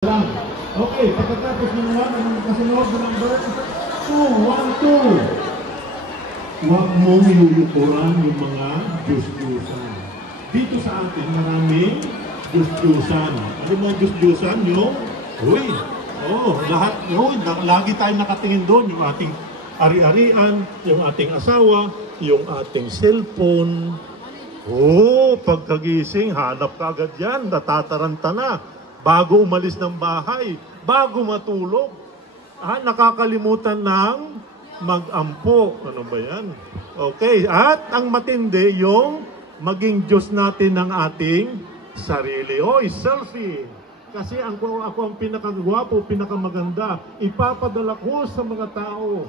lang. Okay, pagkatapos ng 1, anong kasunod na number? 2, 1, 2. Huwag mong lulukuran yung mga Diyos-Diyosan. Dito sa atin, maraming Diyos-Diyosan. Ano mga Diyos-Diyosan? Yung, lahat, lagi tayo nakatingin doon. Yung ating ari-arian, yung ating asawa, yung ating cellphone. Pagkagising, hanap ka agad yan, natataranta na. Bago umalis ng bahay, bago matulog, nakakalimutan ng mag-ampo. Ano ba yan? Okay, at ang matindi, yung maging Diyos natin ng ating sarili. Selfie. Kasi ako ang pinakagwapo, pinakamaganda. Ipapadala ko sa mga tao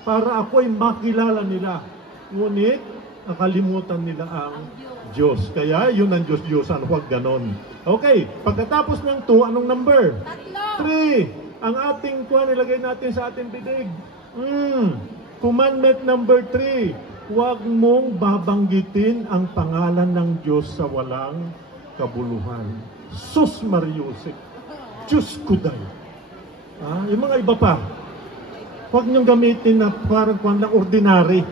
para ako ay makilala nila. Ngunit, nakalimutan nila ang Diyos. Kaya yun ang Diyos-Diyosan, huwag ganon. Okay, pagkatapos ng 2, anong number? 3. Ang ating nilagay natin sa ating bibig. Commandment number 3. Huwag mong babanggitin ang pangalan ng Diyos sa walang kabuluhan. Sus Mariusik. Diyos Kuday. Yung mga iba pa. Huwag niyong gamitin na parang ordinary.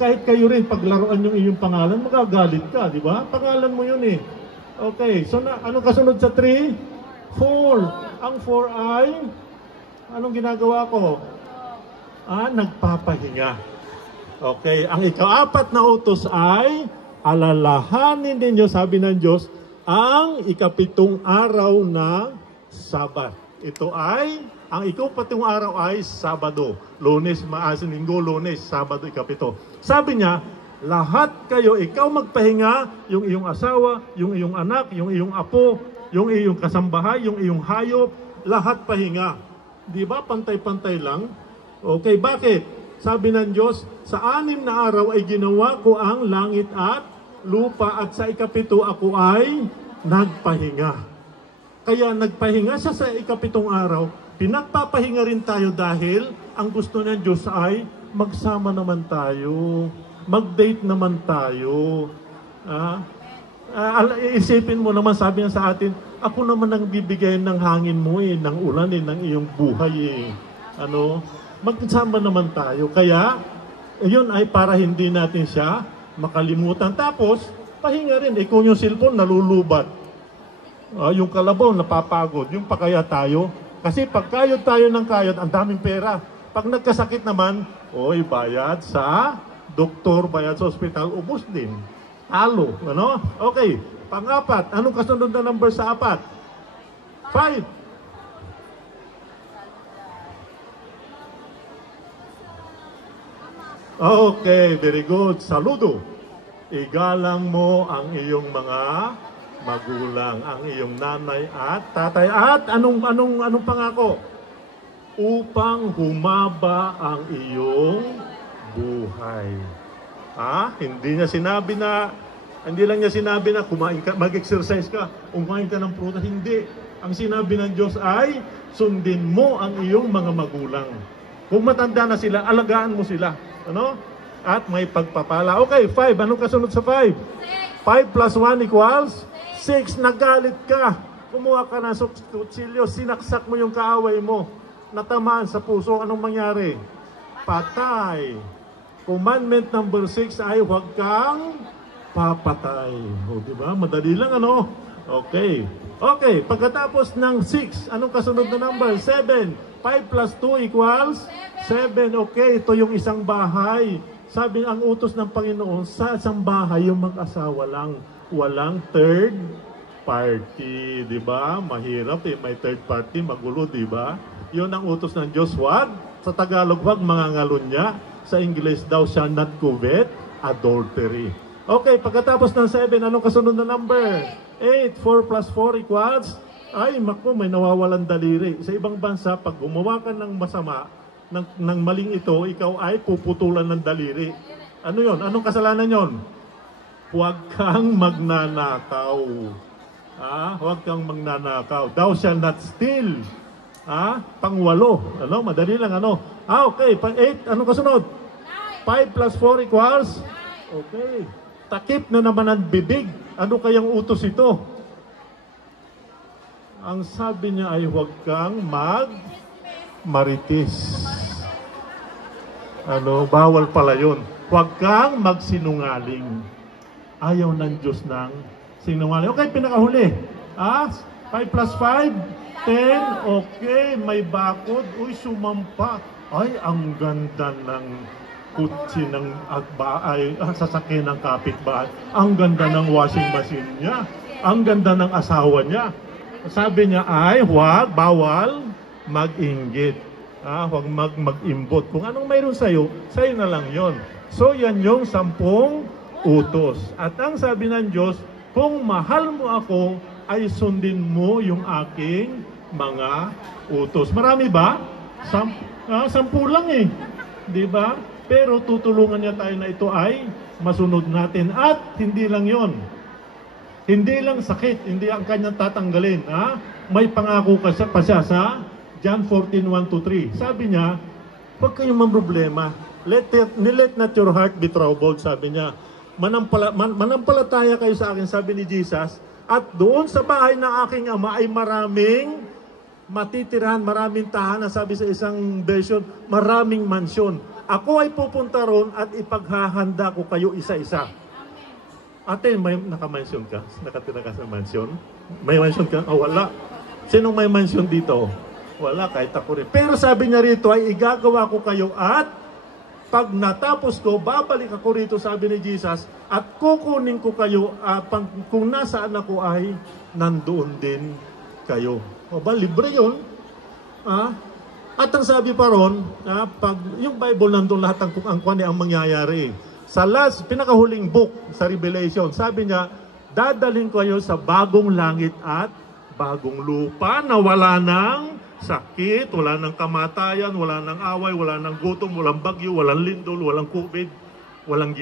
Kahit kayo rin, paglaruan yung iyong pangalan, magagalit ka, di ba? Pangalan mo yun eh. Okay, so anong kasunod sa 3? 4. Ang 4 ay, anong ginagawa ko? Nagpapahinga. Okay, ang ika-4 na utos ay, alalahanin ninyo, sabi ng Diyos, ang ika-7 araw na Sabat. Ito ay, ang ika-7 araw ay Sabado. Lunes, Linggo, Lunes, Sabado, ika-7. Sabi niya, lahat kayo, ikaw magpahinga, yung iyong asawa, yung iyong anak, yung iyong apo, yung iyong kasambahay, yung iyong hayop, lahat pahinga. Di ba? Pantay-pantay lang. Okay, bakit? Sabi ng Diyos, sa 6 na araw ay ginawa ko ang langit at lupa at sa ika-7 ako ay nagpahinga. Kaya nagpahinga siya sa ika-7 araw, pinagpapahinga rin tayo dahil ang gusto ng Diyos ay magsama naman tayo. Mag-date naman tayo. Isipin mo naman, sabi niya sa atin, ako naman ang bibigay ng hangin mo ng ulan ng iyong buhay magsama naman tayo. Kaya, yun ay para hindi natin siya makalimutan. Tapos, pahinga rin. Kung yung cellphone nalulubat, yung kalabaw napapagod, yung pakaya tayo. Kasi pag kayod tayo ng kayod, ang daming pera. Pag nagkasakit naman, bayad sa doktor, bayad sa ospital, ubos din. Talo, Okay, pang-4, anong kasunod na number sa 4? 5. Okay, very good. Saludo. Igalang mo ang iyong mga magulang, ang iyong nanay at tatay. At anong pangako? Upang humaba ang iyong buhay. Hindi lang niya sinabi na kumain ka, mag-exercise ka, kumain ka ng prutas. Hindi. Ang sinabi ng Diyos ay sundin mo ang iyong mga magulang. Kung matanda na sila, alagaan mo sila. At may pagpapala. Okay, 5. Anong kasunod sa 5? 5 plus 1 equals 6. Nagalit ka. Kumuha ka ng kutsilyo, sinaksak mo yung kaaway mo. Natamaan sa puso, anong mangyari? Patay. Commandment number 6 ay huwag kang papatay. Diba? Madali lang, Okay. Okay, pagkatapos ng 6, anong kasunod na number? 7. 5 plus 2 equals 7. Okay, ito yung isang bahay. Sabi ang utos ng Panginoon, sa isang bahay, yung mag-asawa lang. Walang third party. Diba? Mahirap may third party, magulo, diba? Yun ang utos ng Diyos. Wag. Sa Tagalog, wag mangangalunya. Sa English daw, shall not covet adultery. Okay, pagkatapos ng 7, anong kasunod na number? 8. 4 plus 4 equals? May nawawalan daliri. Sa ibang bansa, pag gumawa ka ng masama, ng maling ito, ikaw ay puputulan ng daliri. Ano yon? Anong kasalanan yon? Huwag kang magnanakaw. Huwag kang magnanakaw. Thou shall not steal. Pang-8. Madali lang, Okay, pang-8. Anong kasunod? 5 plus 4 equals? Okay. Takip na naman ang bibig. Ano kayang utos ito? Ang sabi niya ay huwag kang maritis. Bawal pala yun. Huwag kang magsinungaling. Ayaw ng Diyos ng sinungaling. Okay, pinakahuli. 5 plus 5, 10. Okay, may bakod. Uy, sumampa. Ay, ang ganda ng kutsi ng sasakyan ng kapitbahay. Ang ganda ng washing machine niya. Ang ganda ng asawa niya. Sabi niya ay bawal mag-inggit. Huwag mag-imbot. Kung anong mayroon sa'yo na lang yon. So yan yung 10 utos. At ang sabi ng Diyos, kung mahal mo ako, ay sundin mo yung aking mga utos. Marami ba? 10 lang eh. Di ba? Pero tutulungan niya tayo na ito ay masunod natin. At hindi lang yon. Hindi lang sakit, hindi ang kanyang tatanggalin. May pangako pa siya sa John 14:1-3. Sabi niya, huwag kayong mamroblema. Let not your heart be troubled, sabi niya. Manampalataya kayo sa akin, sabi ni Jesus. At doon sa bahay ng aking ama ay maraming matitirahan, maraming tahanan. Sabi sa isang version, maraming mansyon. Ako ay pupunta ron at ipaghahanda ko kayo isa-isa. Ate, may nakamansyon ka? Nakatira ka sa mansyon? May mansyon ka? Wala. Sinong may mansyon dito? Wala, kahit ako rin. Pero sabi niya rito ay igagawa ko kayo at pag natapos ko, babalik ako rito, sabi ni Jesus, at kukunin ko kayo, kung nasaan ako ay nandoon din kayo. Libre yun. At ang sabi pa ron, pag yung Bible nandoon lahat ang mangyayari. Sa pinakahuling book sa Revelation, sabi niya, dadalhin ko kayo sa bagong langit at bagong lupa na wala ng sakit, wala ng kamatayan, wala ng away, wala ng gutom, walang bagyo, walang lindol, walang COVID, walang